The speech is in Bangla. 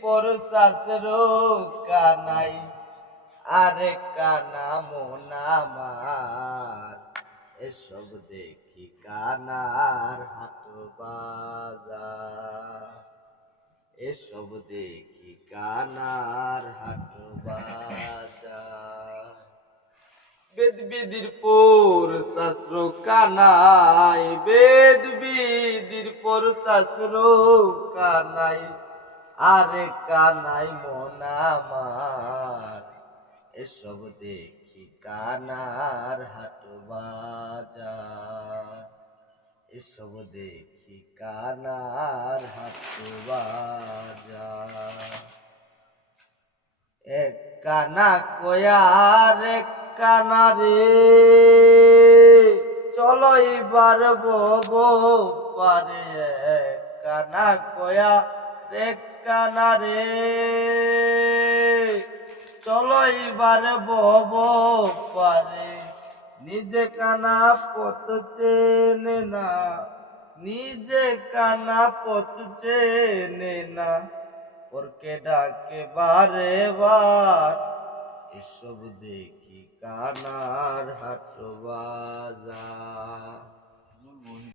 পর শাসরো কানাই, আরে কানা মন আমার, এসব দেখি কানার হাট বাজার, এসব দেখি কানার হাট বাজার। বেদ বিদির পর শাস্ত্র কানাই, বেদ বিদির পর শাস্ত্র কানাই, আরে কানাই মন আমার, এসব দেখি কানার হাট বাজার, এসব দেখি কানার হাট বাজার। এক কানা কয়ার এক কানা রে, চলো এবার বব পারে। এক কানা কয়া এক কানা রে, চলো এবার বব পারে। নিজে কানা পথ চেনে না, নিজে কানা পথ চেনে না, ওরকে ডাকে বারে বার, এসব দেখি কানার হাট বাজার।